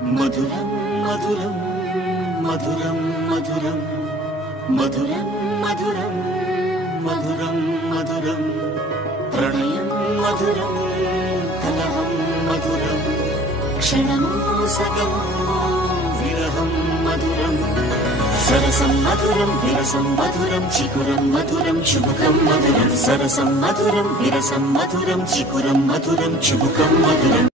మధురం మధురం మధురం మధురం మధురం మధురం మధురం మధురం ప్రణయం మధురం కలహం మధురం క్షణమో సగమో విరహం మధురం సరసం మధురం విరసం మధురం చికురం మధురం చుబుకం మధురం సరసం మధురం విరసం మధురం చికురం మధురం చుబుకం మధురం